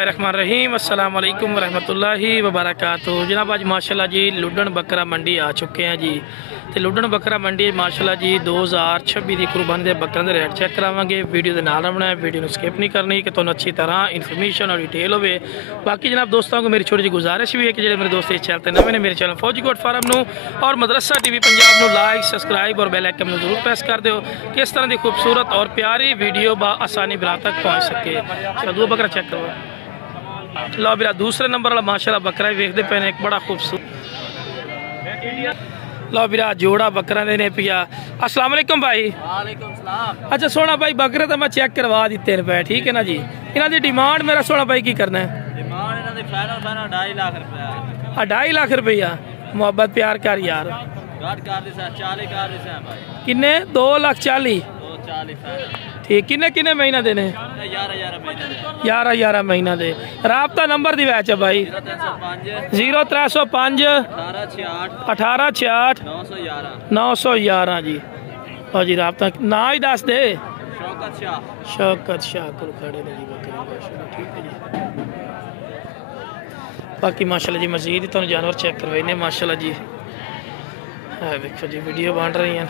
रहमान रहीम अस्सलाम वालेकुम रहमतुल्लाहि वबरकातुहू। जनाब आज माशाल्लाह जी लुडन बकरा मंडी आ चुके हैं जी। तो लुडन बकरा मंडी माशाल्लाह जी 2026 की कुर्बानी के बकरों के रेट चेक करावे। वीडियो के नाल रहना है, वीडियो को स्किप नहीं करनी कि तुहानू अच्छी तरह इन्फॉर्मेशन और डिटेल हो। बाकी जनाब दोस्तों को मेरी छोटी जी गुजारिश भी है कि जो मेरे दोस्त इस चैनल नवे ने मेरे चैनल फौजी कोट फार्म नू और मदरसा टीवी पंजाब नू लाइक सब्सक्राइब और बेल आइकन में जरूर प्रेस कर दो कि इस तरह की खूबसूरत और प्यारी वीडियो आसानी बिरा तक पहुँच सके। चलो दो बकरा चेक करो। लो बिरा दूसरे नंबर वाला माशाल्लाह बकरा वेखते पे एक बड़ा खूबसूरत। लो बिरा जोड़ा बकरा ने पिया। अस्सलाम वालेकुम भाई। वालेकुम सलाम। अच्छा सोना भाई बकरे तो मैं चेक करवा दिते ने पे, ठीक है ना जी। इन्हों की डिमांड मेरा सोना भाई की करना है? डिमांड इन्हां दी फाइनल 2.5 लाख रुपया। 2.5 लाख रुपया। मोहब्बत प्यार कर यार। घट कर दिस 40 कर दिस भाई। किन्ने? 2,40,000। 240 फाइनल। ठीक किन्ने किन्ने महीना देने? 11 महीने दे। 11 महीना दे। राबता नंबर दी वैच है भाई 0305 1868 911 जी। और जी राबता ना ही दस दे। शौकत शाह को खड़े ने जी बकरी। ठीक है जी। बाकी माशाल्लाह जी मजीद ही तुम जानवर चेक करवाने माशाल्लाह जी। है देखो जी वीडियो बन रही है।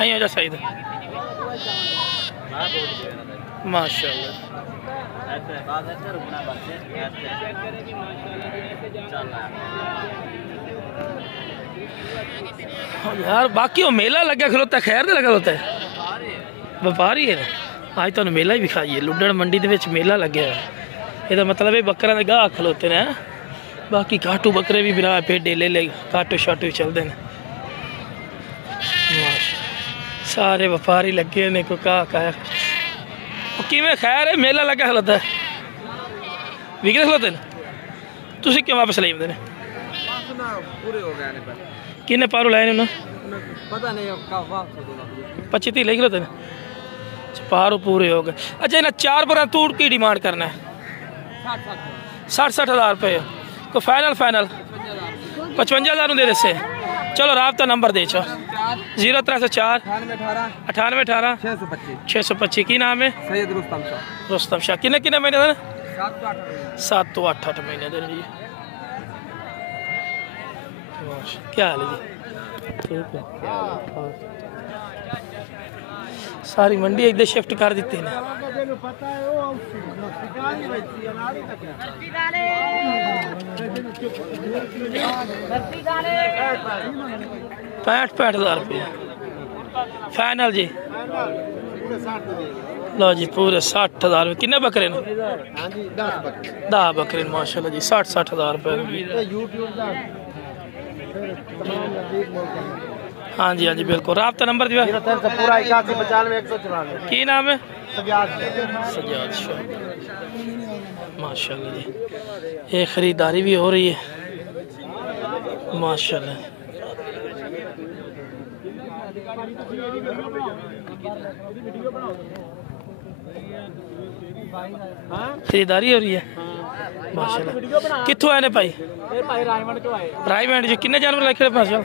आइए सईद माशाल्लाह। यार बाकी वो मेला लगा खलोता खैर लगा होता है व्यापारी है। आज तुम मेला ही विखाइए लुडन मंडी के मेला लगे ये मतलब बकरा के गाह खलोते ने। बाकी काटू बकरे भी बिरा पेडे ले ले काटू शाटू चलते हैं। सारे व्यापारी लगे ने कोई कहा किमें खैर है मेला लगा खलोता है विकते खलोते हैं। तुम क्यों वापस ले आते किन्ने पारू लाए ने? पता नहीं 25-30 ले खलोते हैं। पारू पूरे हो गए। अच्छा इन्हें 4 पर तू की डिमांड करना है? 60 हज़ार रुपये को फाइनल 55,000 दे दे। चलो राबता नंबर दे छो 0304 9818 625। की नाम है? सैयद रुस्तम शाह। किन्ने किन्ने महीने देने? 7 तो 8 महीने देने जी। क्या हाल है जी? ठीक है। सारी मंडी इधर शिफ्ट कर दी ने। पैंठ हज़ार रुपये फाइनल जी। लो जी पूरे 60,000 में किन्ने बकरे ने? 10 बकरे माशाल्लाह जी। 60 हज़ार रुपये। हाँ जी हाँ जी बिल्कुल। राबता नंबर दिया पूरा 8195 की नाम है? सजाद शाह माशाल्लाह जी। ये खरीदारी भी हो रही है माशाल्लाह। खरीदारी हो रही है माशाल्लाह। कित्थों आए ने भाई? रायमंड जी। किन्ने जानवर रखे माशा?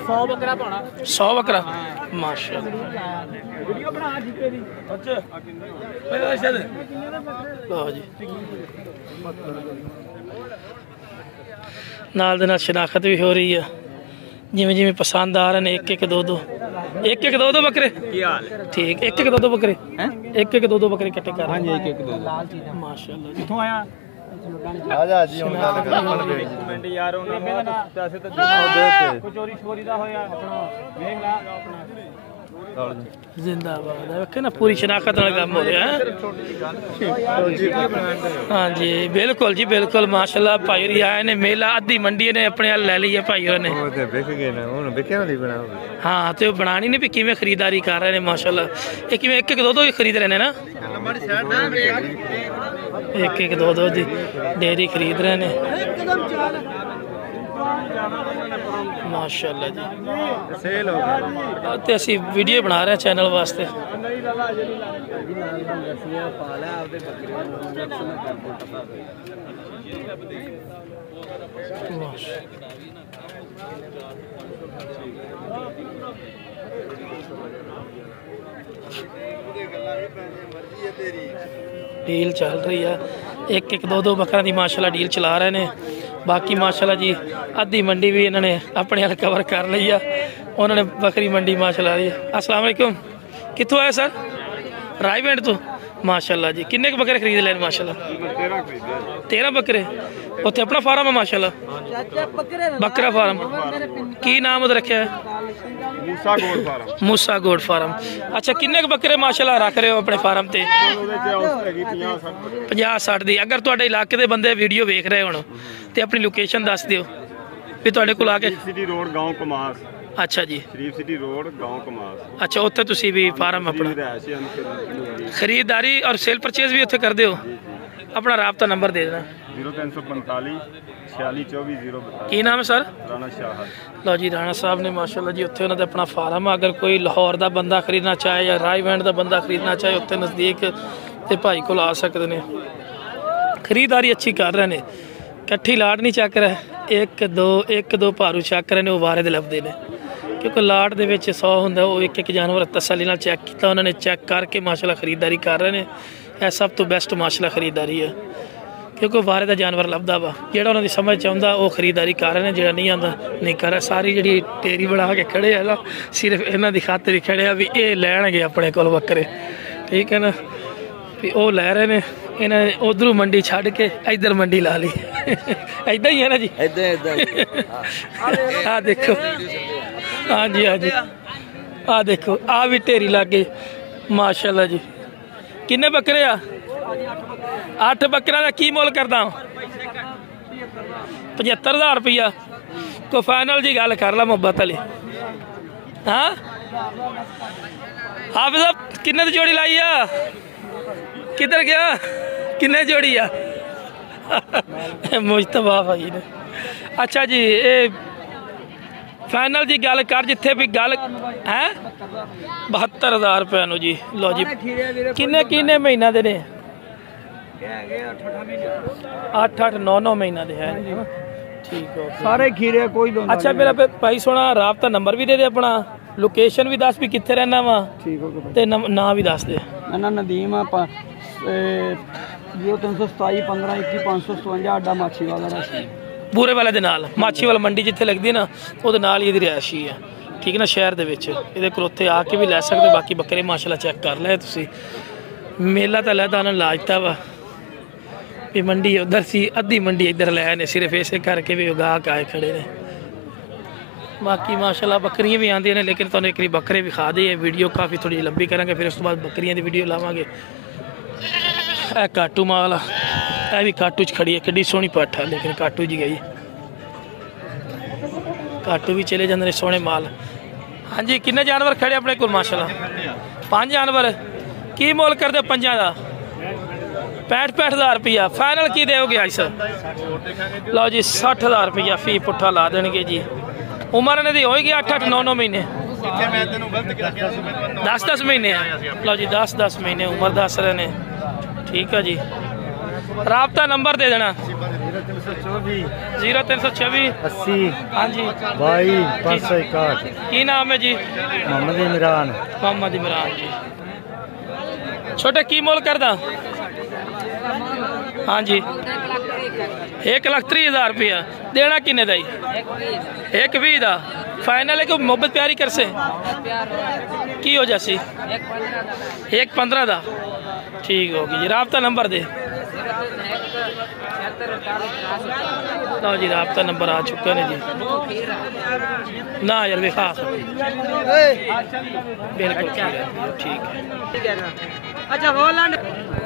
100 बकरा पाना। 100 बकरा माशाल्लाह। नाल दे नाल शनाख्त भी हो रही है जिमें जिमें पसंद आ रहे हैं। एक दो बकरे ठीक। एक दो बकरे दो बकरे इकट्ठे कर। माशाल्लाह कित्थों आया? आजा जी मिनट यार पैसे तो चोरी छोरी दा होया अपना वेख ला अपना जिंदाबाद है ना। पूरी शनाख्त वाला काम हो रहा है। हाँ जी बिल्कुल जी बिल्कुल माशाल्लाह। भाई आए ने मेला अद्धी मंडी ने अपने ले ली है भाई ने। हाँ तो बनानी ने भी किमें खरीदारी कर रहे हैं माशाल्लाह। एक दो ही खरीद रहे हैं ना। एक दो दी डेयरी खरीद रहे हैं माशाल्लाह जी। सेल हो गया तो असी वीडियो बना रहे हैं चैनल वास्ते। डील चल रही है, एक एक दो बकरा की माशाल्लाह डील चला रहे हैं। बाकी माशाल्लाह जी अद्धी मंडी भी इन्होंने अपने वाल कवर कर ली है, उन्होंने बकरी मंडी माशाल्लाह दी। अस्सलाम वालेकुम, कितों आए सर? रायवेंड तो माशाल्लाह जी। किन्ने बकरे खरीद लेने माशाल्लाह? 13 बकरे। उत्थे अपना फार्म है माशाल्लाह, बकरा फार्म। की नाम उधर रखे है? मूसा गोड फार्म। अच्छा, किन्ने बकरे माशाल्लाह रख रहे हो अपने फार्म ते? 50-60 दी। अगर तुहाडे इलाके दे बंदे वीडियो वेख रहे होण ते अपनी लोकेशन दस दिओ भी तुहाडे कोल आके। सिटी रोड गांव कमास। अच्छा जी, शरीफ सिटी रोड गांव कमास। अच्छा, उत्थे तुसी भी फार्म अपना खरीदारी और सेल परचेज भी उत्थे करदे हो? अपना राबता नंबर दे देना। 0345 4624 042। की नाम है सर? राणा शाह। लो जी, राणा साहब ने माशाल्लाह जी उत्थे उन्होंने अपना फार्म है। अगर कोई लाहौर का बंदा खरीदना चाहे या रायवेंड का बंदा खरीदना चाहे उत्थे नज़दीक ते भाई को आ सकते हैं। खरीदारी अच्छी कर रहे हैं, कट्ठी लाट नहीं चक रहे, एक दो भारू चक रहे हैं, वो वारे दे लभदे ने। क्योंकि लाट दे विच 100 हुंदा, वो एक जानवर तसल्ली नाल चैक किया, उन्होंने चैक करके माशाल्लाह खरीदारी कर रहे हैं। यह सब तो बेस्ट माशाल्लाह खरीदारी है, क्योंकि वारे का जानवर लभदा वा, जिहड़ा उन्हां दी समझ च आउंदा वो खरीदारी कर रहे हैं, जिहड़ा नहीं आंदा नहीं कर रहा। सारी जिहड़ी टेरी बना के खड़े है ना, सिर्फ इन्हां दी खातिर ही खड़े आ भी ये लैणगे अपने कोल बकरे, ठीक है ना। भी वो लै रहे ने, इन्हें उधरों मंडी छड़ के इधर मंडी ला ली। ऐदा ही है ना जी? आ देखो, हाँ जी हाँ जी, आ देखो आ भी ढेरी लग गई माशाल्लाह जी। किन्ने बकरे आ? 8 बकरा का की मुल करदा? 75,000 रुपया। को फाइनल जी गल कर ला मोहब्बत वाली। हाँ हाफिज साहब, किन्ने दी जोड़ी लाई आ? किधर गया? किन्ने जोड़ी आ? मुश्तबा भाई ने। अच्छा जी, ये फाइनल जी गल कर जिथे भी गल है। 72,000 रुपये नु जी। लो जी, किन्ने किन्ने महीना दे ने? 8-8 9-9 महीना दे है। ठीक है, सारे खीरे कोई दो। अच्छा, मेरा भाई सोना राबता नंबर भी दे दे, अपना लोकेशन भी दस भी कितने रहना वा, ठीक हो गया ते ना भी दस दे। मैं नदीम आ 0327 15 21 557 आडा माछी वाला राशि बूरे वाले दे नाल माछी वाला मंडी जिथे लगदी है ना, वो नाल ही रिहायशी है, ठीक है ना, शहर दे विच। इहदे कोल उत्थे आके भी लै सकदे। बाकी बकरे माशाल्लाह चेक कर ले तुसी। मेला तो लैदा उन्होंने लाजता वा भी मंडी उधर सी, अद्धी मंडी इधर लै ने, सिर्फ इसे करके भी गाहक आए खड़े ने। बाकी माशाल्लाह बकरियां भी आंदियां ने, लेकिन तुहानूं एक बकरे विखा दी है। वीडियो काफ़ी थोड़ी लंबी करांगे, फिर उस तो बाद बकरियां की वीडियो लावांगे। ए काटू माल, ए भी काटू च खड़ी है, किड्डी सोहनी पट्ठ है, लेकिन काटू जी गई। काटू भी चले जाते हैं सोहने माल। हाँ जी, किन्ने जानवर खड़े अपने को माशाल्लाह? 5 जानवर। की मोल कर दे 5 का? 65,000 रुपया। फाइनल की दोगे आज सर? लो जी, 60,000 रुपया फी पुट्ठा ला देंगे जी। उम्र इन्हें दी होएगी 8-8 9-9 महीने, 10-10 महीने। लो जी, 10-10 महीने उम्र दस रहे ने, ठीक है जी। राबता नंबर दे देना। 0324 80 हाँ जी 22 561। की नाम है जी? मोहम्मद इमरान। मोहम्मद इमरान जी। छोटे की मोल कर दा? हाँ जी 1,30,000 रुपया। देना किन्ने दा? 1,20 दा। फाइनल है कि मोहब्बत प्यारी कर से की हो जासी? 1,15 दा। ठीक होगी जी। राबता नंबर दे। लो जी, राबता नंबर आ चुका है जी। ना यार विखा बिल्कुल ठीक है। अच्छा हॉलैंड।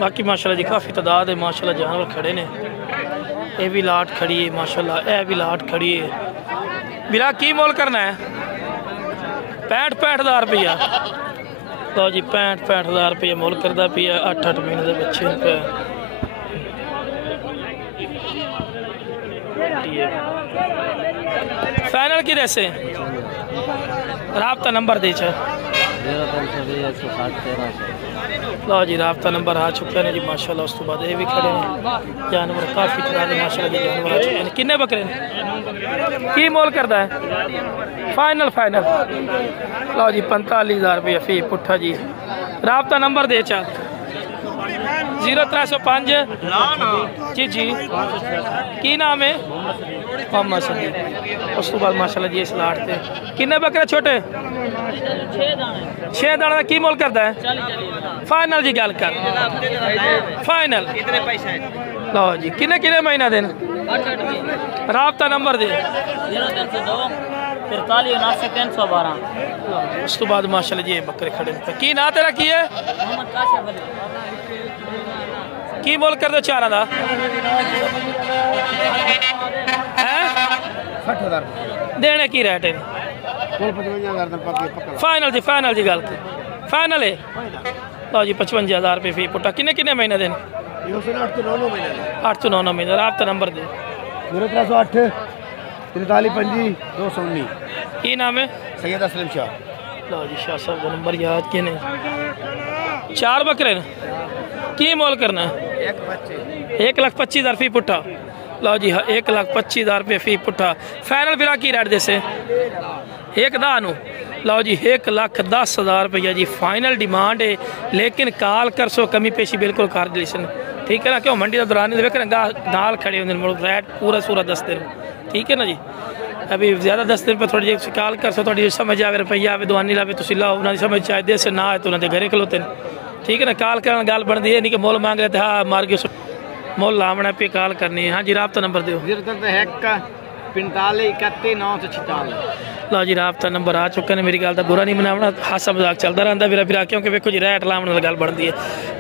बाकी माशाल्लाह जी काफ़ी तादाद है माशाल्लाह, जानवर खड़े ने। ये भी लाट खड़ी है माशाल्लाह, ये भी लाट खड़ी है। बिरा की मोल करना है? 65,000 रुपया। लो जी, 65,000 रुपया मोल करता पिया। 8-8 महीने के बच्चे पे फाइनल की जैसे राबता नंबर दे। लो जी, राबता नंबर आ चुका है जी माशाल्लाह। उस तो बाद ये भी खड़े हैं जानवर, काफ़ी तरह के माशाल्लाह जी जानवर आ चुके हैं। किन्ने बकरे की मोल करता है? फाइनल फाइनल लो जी 45,000 रुपये फी पुट्ठा जी। राबता नंबर दे चा 0305 जी जी की नाम है मोहम्मद सदी। उस तो बाद माशाल्लाह जी इस लाट से किन्ने बकरे छोटे 6 दाने की मोल करता है फाइनल जी गल कर फाइनल लो जी किन्ने किन्ने महीना दिन राबता नंबर दे 43 उस तो बाद माशाल्लाह जी बकरे खड़े की ना तेरा की है की मोल कर दो चारा दा देने की रेट है फाइनल जी गल फाइनल है लो जी 55,000 रुपये फी पुट्टा किन्ने किन्ने महीने दिन 8 to 9 महीने राबता नंबर दे 0308 43 219 की नाम है सैयद असलम शाह। लो जी शाह साहब का नंबर याद किने 4 बकरे न की मोल करना है 1,25,000 फी पुट्ठा लो जी 1,25,000 रुपये फी पुट्ठा फाइनल फिर की रेट जैसे एक दानू लो जी 1,10,000 रुपया जी फाइनल डिमांड है लेकिन काल कर सो कमी पेशी बिल्कुल कर दिसन ठीक है ना क्यों मंडी का दौरान देख नाल खड़े होंगे रेट पूरा सूरा दसते हैं ठीक है ना जी अभी ज़्यादा दसते पर थोड़ी जी काल कर सो थोड़ी समझ आवे रुपया आवे दुआनी लावे तुम लाओ उन्होंने समझ चाहे दे से ना आए तो उन्होंने घरे खलोते ठीक है ना काल करना गल बनती है नहीं कि मोल मांग रहे थे हाँ मार के मोल लावना पे काल करनी है। हाँ जी राबता नंबर दो 45 31 946 लो जी राबता नंबर आ चुका है मेरी गल का बुरा नहीं मनावना हासा मजाक चलता रहता मेरा फिर क्योंकि वेखो जी रैट लाने वाली गल बनती है।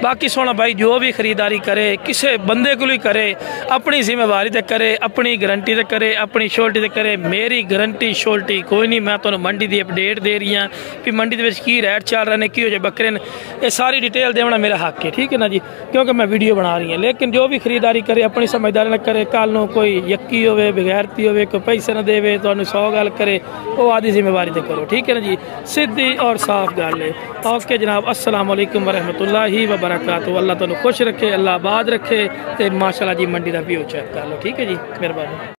बाकी सोना भाई जो भी खरीदारी करे किसी बंदे को ही करे अपनी जिम्मेवारी से करे अपनी गारंटी से करे अपनी श्योरिटी से करे मेरी गारंटी श्योरिटी कोई नहीं मैं तुम्हें मंडी की अपडेट दे रही हाँ कि मंडी की रैट चल रहे हैं कि बकरे ने ये सारी डिटेल देना मेरा हक है ठीक है ना जी क्योंकि मैं वीडियो बना रही हूँ लेकिन जो भी खरीदारी करे अपनी समझदारी न करे कल कोई यक्की हो बगैरती हो कोई पैसे न दे तो 100 गल करे वो आदि जिम्मेवारी तो करो ठीक है ना जी सीधी और साफ गल है। ओके जनाब अस्सलाम वालेकुम वरहमतुल्लाहि वबरकातुहू अल्लाह तुहानू खुश रखे अल्लाह आबाद रखे तो माशाल्लाह जी मंडी का व्यू चेक कर लो ठीक है जी मेहरबानी।